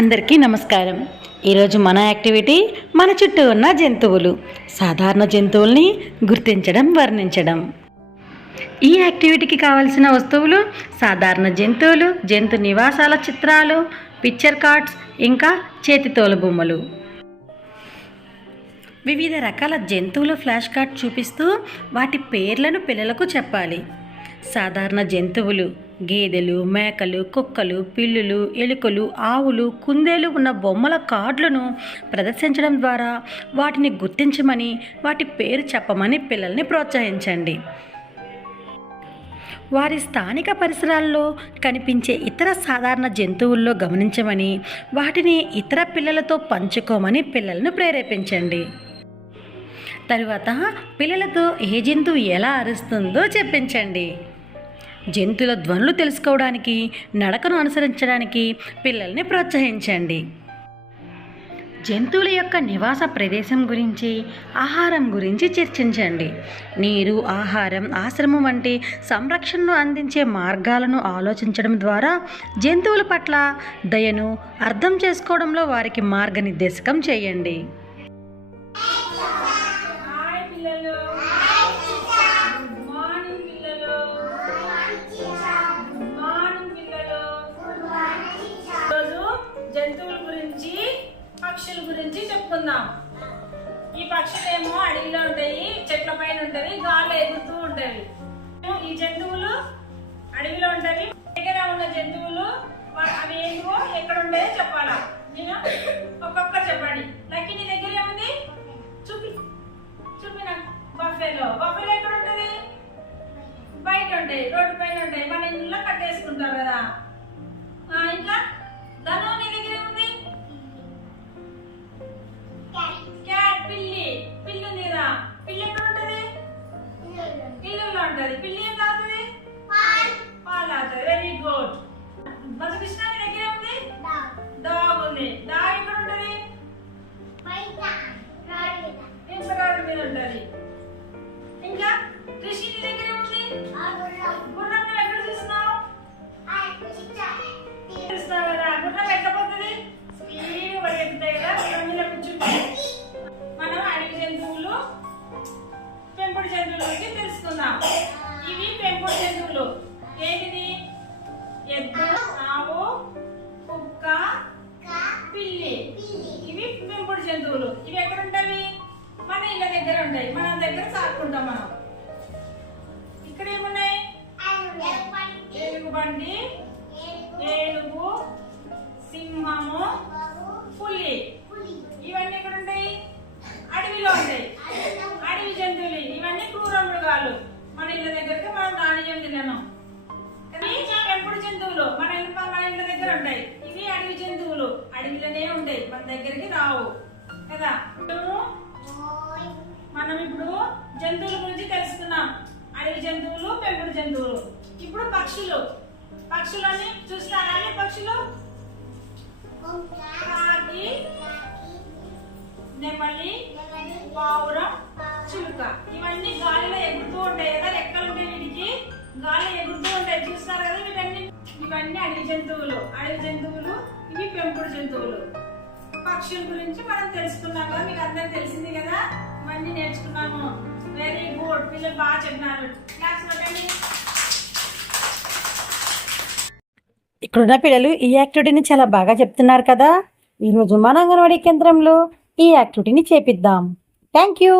అందరికీ నమస్కారం. ఈరోజు మన యాక్టివిటీ మన చుట్టూ ఉన్న జంతువులు. సాధారణ జంతువుల్ని గుర్తించడం, వర్ణించడం. ఈ యాక్టివిటీకి కావలసిన వస్తువులు సాధారణ జంతువులు, జంతు నివాసాల చిత్రాలు, పిక్చర్ కార్డ్స్, ఇంకా చేతితోలు బొమ్మలు. వివిధ రకాల జంతువుల ఫ్లాష్ కార్డ్ చూపిస్తూ వాటి పేర్లను పిల్లలకు చెప్పాలి. సాధారణ జంతువులు గేదెలు, మేకలు, కుక్కలు, పిల్లులు, ఎలుకలు, ఆవులు, కుందేలు ఉన్న బొమ్మల కార్డులను ప్రదర్శించడం ద్వారా వాటిని గుర్తించమని, వాటి పేరు చెప్పమని పిల్లల్ని ప్రోత్సహించండి. వారి స్థానిక పరిసరాల్లో కనిపించే ఇతర సాధారణ జంతువుల్లో గమనించమని, వాటిని ఇతర పిల్లలతో పంచుకోమని పిల్లలను ప్రేరేపించండి. తరువాత పిల్లలతో ఏ జంతువు ఎలా అరుస్తుందో చెప్పించండి. జంతువుల ధ్వనులు తెలుసుకోవడానికి, నడకను అనుసరించడానికి పిల్లల్ని ప్రోత్సహించండి. జంతువుల యొక్క నివాస ప్రదేశం గురించి, ఆహారం గురించి చర్చించండి. నీరు, ఆహారం, ఆశ్రమం వంటి సంరక్షణను అందించే మార్గాలను ఆలోచించడం ద్వారా జంతువుల పట్ల దయను అర్థం చేసుకోవడంలో వారికి మార్గనిర్దేశకం చేయండి. జంతువుల గురించి, పక్షుల గురించి చెప్పుకుందాం. ఈ పక్షులేమో అడవిలో ఉంటాయి, చెట్ల పైన ఉంటవి, గాల్లో ఎగురుతూ ఉంటవి. ఈ జంతువులు అడవిలో ఉంటవి. దగ్గర ఉన్న జంతువులు అవి ఏంటో ఎక్కడ ఉంటాయో చెప్పాలా? నేను ఒక్కొక్కరు చెప్పండి. లక్కీ నీ దగ్గర ఏముంది? చూపి నాకు. బఫెలో ఎక్కడ ఉంటది? బయట ఉంటాయి, రోడ్డు పైన ఉంటాయి, మన ఇంట్లో కట్టేసుకుంటారు కదా. ఇంకా ధను నీ దగ్గర ఏముంది? క్యాట్, పిల్లి ఉంది కదా. పిల్లి ఎక్కడ ఉంటది? ఇల్లులో ఉంటది. పిల్లి ఏం తాగుతుంది? పాలు తాగుతుంది. Very good. మధుకృష్ణ నీ దగ్గర ఏముంది? డాగ్ ఉంది. డాగ్ ఎక్కడ ఉంటది? రోడ్డు మీద ఉంటది. ఇంకా కృషి నీ దగ్గర ఏముంది? గుర్రం. నువ్వు ఎక్కడ చూస్తున్నావు? గుర్రం ఎక్కపోతుంది, స్పీడ్ పరిగెత్తుతాయి కదా. గుర్రం మీద కూర్చుంటే మనం అడవి జంతువులు, పెంపుడు జంతువుల గురించి తెలుసుకుందాం. ఇవి పెంపుడు జంతువులు. ఏంటిది? ఎద్దు, ఆవు, కుక్క, పిల్లి. ఇవి పెంపుడు జంతువులు. ఇవి ఎక్కడ ఉంటాయి? మన ఇళ్ళ దగ్గర ఉంటాయి. మన దగ్గర సాకుంటాం మనం. ఇక్కడ ఏమున్నాయి? ఎలుగుబంటి, ఏనుగు, సింహము, పులి. ఇవన్నీ ఎక్కడ ఉంటాయి? అడవిలో ఉంటాయి. అడవి జంతువులు. ఇవన్నీ క్రూర మృగాలు. మన ఇళ్ళ దగ్గరికి మనం నాణ్యం తినను. పెంపుడు జంతువులు మన ఇంట్లో దగ్గర ఉంటాయి. ఇవి అడవి జంతువులు. అడవిలోనే ఉంటాయి, మన దగ్గరికి రావు కదా. మనం ఇప్పుడు జంతువుల గురించి తెలుసుకున్నాం. అడవి జంతువులు, పెంపుడు జంతువులు. ఇప్పుడు పక్షులని చూస్తారా? పక్షులు కాకి, నెమలి, పావురం, చిలుక. ఇవన్నీ గాలిలో ఎగురుతూ ఉంటాయి కదా. రెక్కలు ఉంటాయి వీటికి, గాలిలో ఎగురుతూ ఉంటాయి. చూస్తారు కదా. ఇవన్నీ అడవి జంతువులు. ఇవి పెంపుడు జంతువులు. పక్షుల గురించి మనం తెలుసుకున్నాం కదా. మీకు అందరికి తెలిసింది కదా. ఇవన్నీ నేర్చుకున్నాము. Very good. పిల్లలు బాగా చెప్పినారు. క్లాస్ పెట్టండి. ఇక్కడున్న పిల్లలు ఈ యాక్టివిటీని చాలా బాగా చెప్తున్నారు కదా. ఈరోజు మన అంగన్వాడీ కేంద్రంలో ఈ యాక్టివిటీని చేపిద్దాం. Thank you.